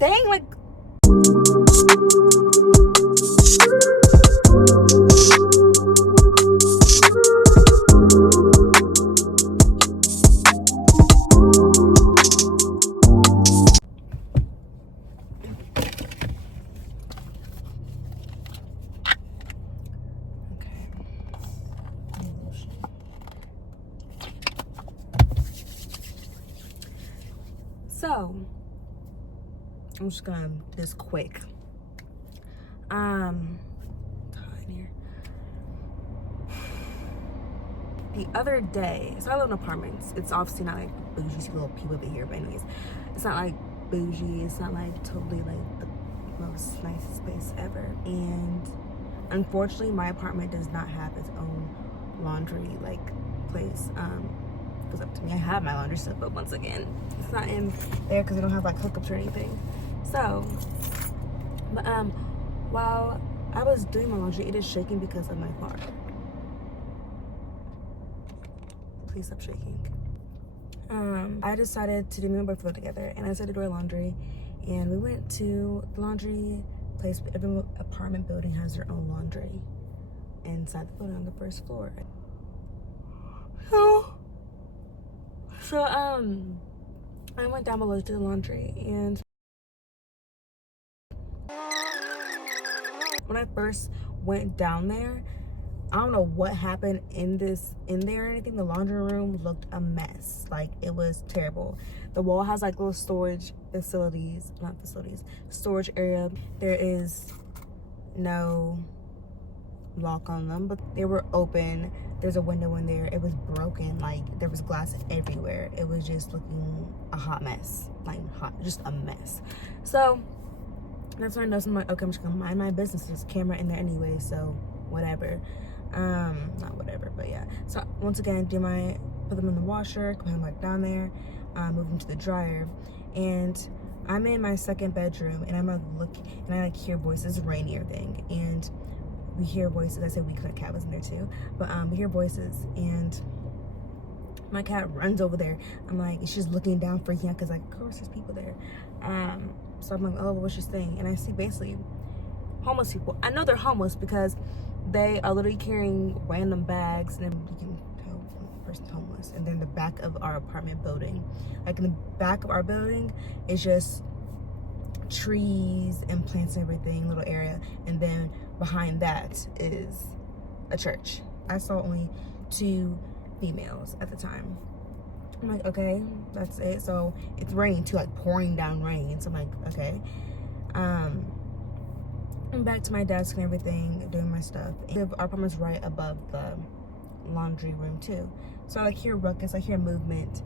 dang, like. So, I'm just gonna do this quick. The other day, so I live in apartments. It's obviously not like bougie, you see little people over here, but anyways, it's not like bougie. It's not like totally like the most nicest place ever. And unfortunately, my apartment does not have its own laundry like place. It's up to me. I have my laundry stuff, but once again, it's not in there because they don't have like hookups or anything. So, but while I was doing my laundry, it is shaking because of my car. Please stop shaking. I decided to do me and my boyfriend together, and I decided to do our laundry, and we went to the laundry place. Every apartment building has their own laundry inside the building on the first floor. So I went down below to do the laundry, and when I first went down there, I don't know what happened in there or anything. The laundry room looked a mess. Like, it was terrible. The wall has like little storage storage area. There is no lock on them, but they were open. There's a window in there. It was broken. Like, there was glass everywhere. It was just looking a hot mess. Like, just a mess. So that's when I know, I'm like, okay, I'm just gonna mind my business. There's a camera in there anyway, so whatever. Not whatever, but yeah. So once again, put them in the washer, put them like down there, move them to the dryer, and I'm in my second bedroom, and I'm like and I like hear voices. It's rainy or thing, and we hear voices. I said we, because cat was in there too, but we hear voices, and my cat runs over there. I'm like, she's looking down freaking out because like, of course there's people there. So I'm like, oh, what's this thing? And I see basically homeless people. I know they're homeless because they are literally carrying random bags, and then you can tell when the person's homeless. And then the back of our apartment building, like in the back of our building, is just trees and plants and everything, little area. And then behind that is a church. I saw only 2 females at the time. I'm like, okay, that's it. So it's raining too, like pouring down rain. So I'm like, okay. I'm back to my desk and everything, doing my stuff. And our apartment's right above the laundry room too. So I like hear ruckus, I hear movement,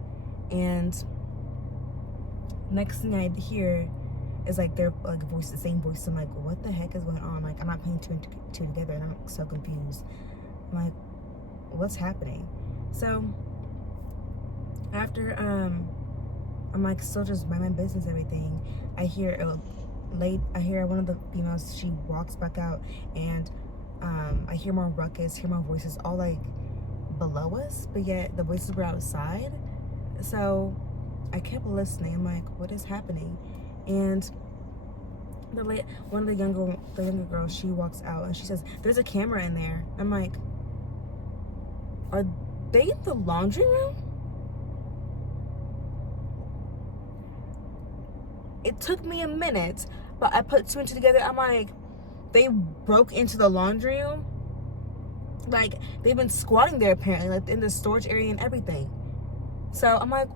and next thing I hear is like their like voice, the same voice. I'm like, what the heck is going on? Like, I'm not putting two and two together, and I'm so confused. I'm like, what's happening? So after I'm like still just mind my business, everything. I hear one of the females, she walks back out, and I hear more ruckus, hear more voices, all like below us, but yet the voices were outside. So I kept listening. I'm like, what is happening? And one of the younger girls, she walks out and she says, there's a camera in there. I'm like, are they in the laundry room? It took me a minute, but I put 2 and 2 together. I'm like, they broke into the laundry room? Like, they've been squatting there apparently, like in the storage area and everything. So I'm like,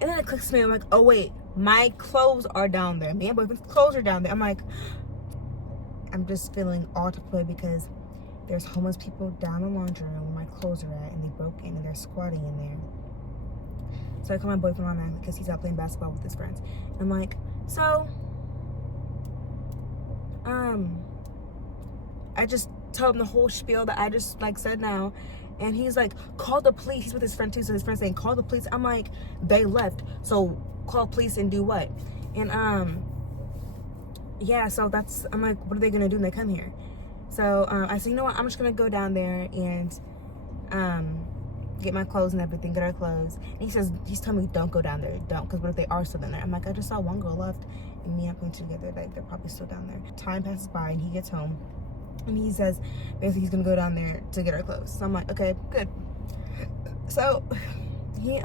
and then it clicks to me. I'm like, oh wait, my clothes are down there. Me and boyfriend's clothes are down there. I'm like, I'm just feeling all to play because there's homeless people down the laundry room where my clothes are at, and they broke in and they're squatting in there. So I call my boyfriend on that because he's out playing basketball with his friends. I'm like, so, I just tell him the whole spiel that I just like said now, and he's like, call the police. He's with his friend too, so his friend's saying, call the police. I'm like, they left, so call police and do what? And yeah, so I'm like, what are they gonna do when they come here? So I said, you know what, I'm just gonna go down there and get my clothes and everything, get our clothes. And he's telling me, don't go down there, don't, because what if they are still down there? I'm like, I just saw one girl left, and me and him together, like, they're probably still down there. Time passes by, and he gets home, and he says, basically, he's gonna go down there to get our clothes. So I'm like, okay, good. So, he,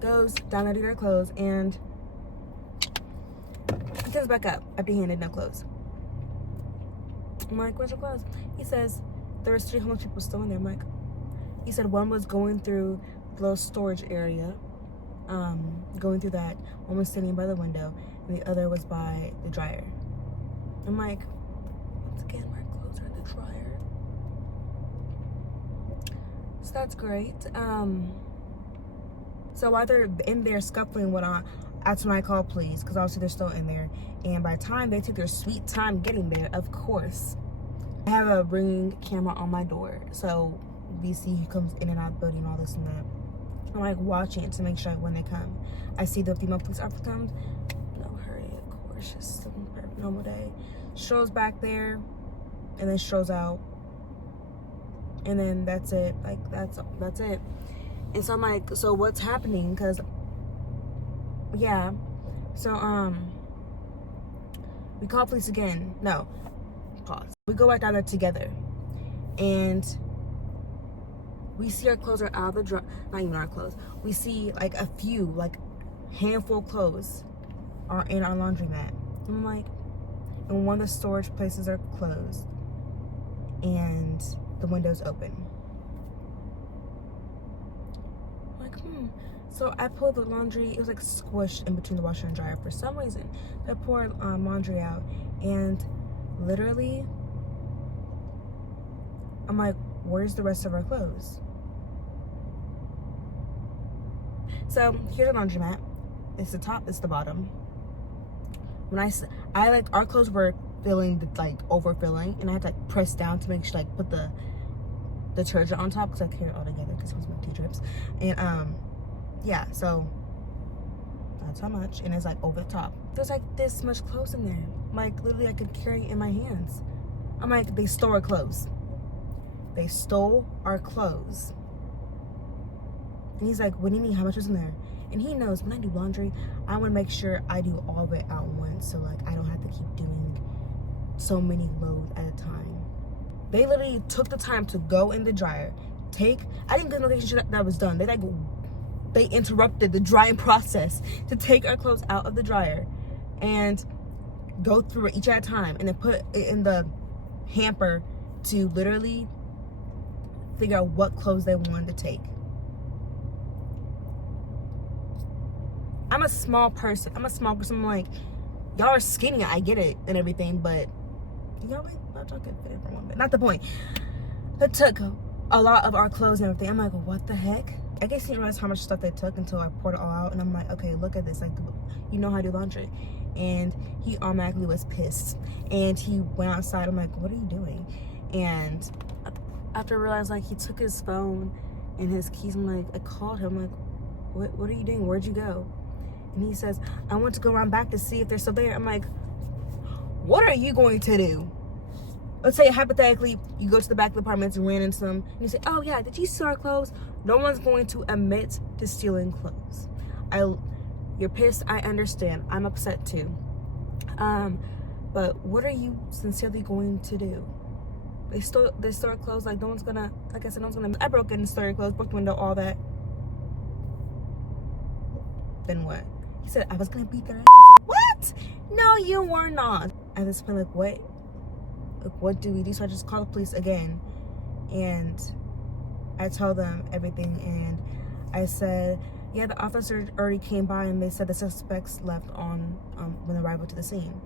goes down there to get our clothes, and he comes back up after he handed no clothes. I'm like, where's your clothes? He says, there was 3 homeless people still in there. I'm like, he said one was going through the little storage area, going through that. One was sitting by the window, and the other was by the dryer. I'm like, once again, my clothes are in the dryer. So that's great. So while they're in there scuffling whatnot, that's when I call police, because obviously they're still in there. And by the time they took their sweet time getting there, of course, I have a Ring camera on my door. So we see who comes in and out of the building, all this and that. I'm like watching it to make sure when they come. I see the female police officer comes. No hurry, of course, just a normal day. Strolls back there, and then strolls out. And then that's it. Like, that's it. And so I'm like, so what's happening? Because, yeah. So, we call police again. No, pause. We go back down there together. And we see our clothes are out of the dryer. Not even our clothes. We see, like, a few, like, handful of clothes are in our laundromat. I'm like, and one of the storage places are closed. And the window's open. So I pulled the laundry. It was like squished in between the washer and dryer for some reason. So I poured laundry out, and literally, I'm like, where's the rest of our clothes? So here's the laundromat. It's the top, it's the bottom. When I like, our clothes were overfilling, and I had to like press down to make sure, like, put the detergent on top, because I carry it all together because it was my 2 drips. And yeah, so that's how much. And it's like over the top. There's like this much clothes in there. Like, literally I could carry it in my hands. I'm like, they stole our clothes. They stole our clothes. And he's like, what do you mean? How much was in there? And he knows when I do laundry, I want to make sure I do all of it at once, so like I don't have to keep doing so many loads at a time. They literally took the time to go in the dryer, I didn't get notification that was done. They interrupted the drying process to take our clothes out of the dryer and go through it each at a time, and then put it in the hamper to literally figure out what clothes they wanted to take. I'm a small person. I'm like, y'all are skinny, I get it and everything, but y'all can fit everyone. But not the point. They took a lot of our clothes and everything. I'm like, what the heck? I guess he didn't realize how much stuff they took until I poured it all out. And I'm like, okay, look at this. Like, you know how to do laundry. And he automatically was pissed. And he went outside. I'm like, what are you doing? And after I realized, like, he took his phone and his keys, I'm like, I called him. I'm like, what are you doing? Where'd you go? And he says, I went to go around back to see if they're still there. I'm like, what are you going to do? Let's say hypothetically, you go to the back of the apartments and ran into them, and you say, oh yeah, did you steal our clothes? No one's going to admit to stealing clothes. You're pissed, I understand. I'm upset too. But what are you sincerely going to do? They stole our clothes, like no one's gonna, like I said, no one's gonna, I broke in and stole your clothes, broke the window, all that. Then what? He said, I was gonna beat their ass. What? No, you were not. At this point, like, what? Like, what do we do? So I just call the police again, and I tell them everything, and I said, yeah, the officer already came by, and they said the suspects left on when arrival to the scene.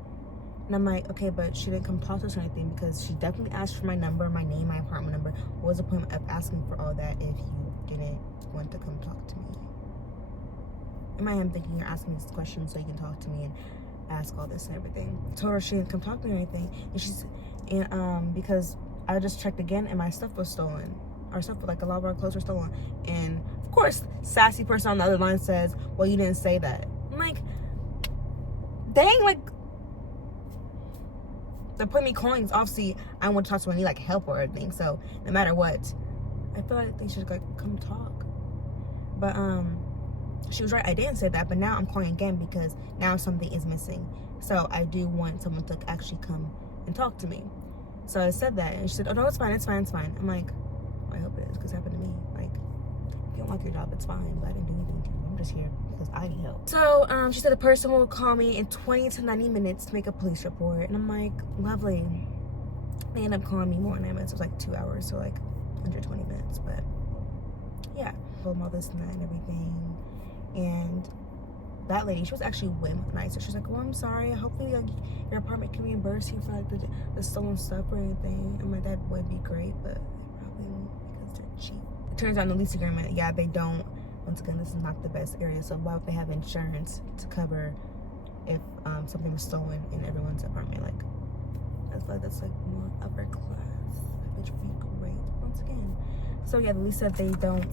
And I'm like, okay, but she didn't come talk to us or anything, because she definitely asked for my number, my name, my apartment number. What was the point of asking for all that if you didn't want to come talk to me? In my head, I'm thinking you're asking these questions so you can talk to me and ask all this and everything. I told her she didn't come talk to me or anything, and because I just checked again and my stuff was stolen. Our stuff, like a lot of our clothes were stolen. And of course, sassy person on the other line says, well, you didn't say that. I'm like, dang, like, the point me calling is obviously I want to talk to someone, I need like help or anything. So no matter what, I feel like they should like come talk. But she was right, I didn't say that, but now I'm calling again because now something is missing. So I do want someone to actually come and talk to me. So I said that, and she said, oh no, it's fine. I'm like, I hope it is, because it happened to me. Like, if you don't like your job, it's fine, but I didn't do anything to you. I'm just here because I need help. So she said a person will call me in 20 to 90 minutes to make a police report. And I'm like, lovely. They ended up calling me more than 9 minutes. It was like 2 hours, so like 120 minutes. But yeah, told them all this and that and everything. And that lady, she was actually way nicer. She's like, oh, I'm sorry. Hopefully like your apartment can reimburse you for like the stolen stuff or anything. I'm like, that would be great, but probably because they're cheap. It turns out in the lease agreement, yeah, they don't. Once again, this is not the best area, so why would they have insurance to cover if something was stolen in everyone's apartment? Like, I feel like that's like more upper class, which would be great. Once again, so yeah, the lease said they don't.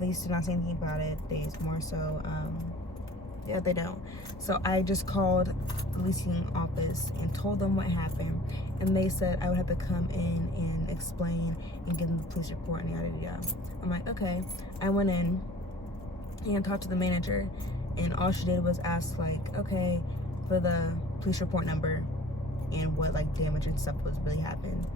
They used to not say anything about it. They more so, yeah, they don't. So I just called the leasing office and told them what happened, and they said I would have to come in and explain and give them the police report and yada yada. I'm like, okay. I went in and talked to the manager, and all she did was ask like, okay, for the police report number and what like damage and stuff was really happened.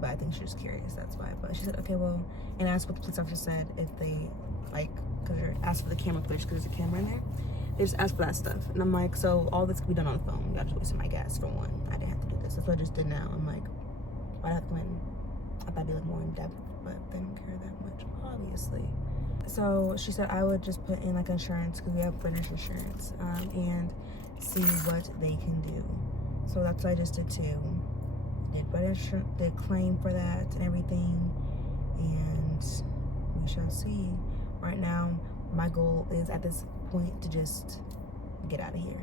But I think she was curious, that's why. But she said, okay, well, and asked what the police officer said if they like, because they asked for the camera footage because there's a camera in there. They just asked for that stuff, and I'm like, so all this could be done on the phone. Y'all just wasting my gas for one. I didn't have to do this. That's what I just did now. I'm like, why'd I have to come in? I thought I'd be like more in depth, but they don't care that much, obviously. So she said I would just put in like insurance because we have British insurance, and see what they can do. So that's what I just did too. Did claim for that and everything, and we shall see. Right now, my goal is at this point to just get out of here.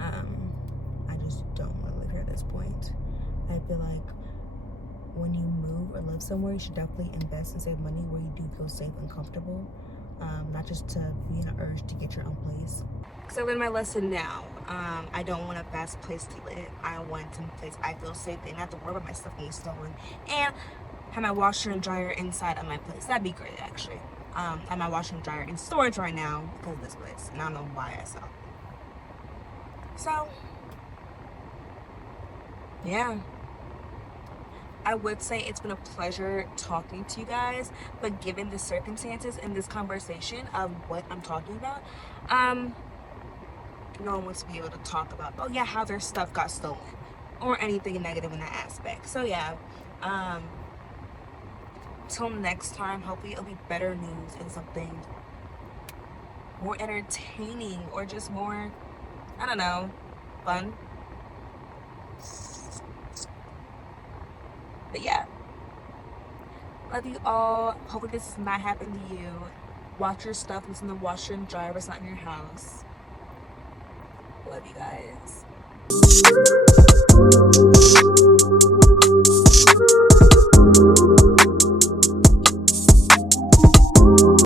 I just don't want to live here at this point. I feel like when you move or live somewhere, you should definitely invest and save money where you do feel safe and comfortable, not just to be in an urge to get your own place. So I learned my lesson now. I don't want a fast place to live. I want some place I feel safe and not have to worry about my stuff being stolen, and have my washer and dryer inside of my place. That'd be great, actually. I have my washer and dryer in storage right now because of this place, and I don't know why I saw. So yeah, I would say it's been a pleasure talking to you guys, but given the circumstances in this conversation of what I'm talking about, no one wants to be able to talk about, oh yeah, how their stuff got stolen or anything negative in that aspect. So yeah, till next time, hopefully it'll be better news and something more entertaining or just more, I don't know, fun. But yeah, love you all. Hopefully this does not happen to you. Watch your stuff. Listen to the washer and dryer if it's not in your house. Love you guys.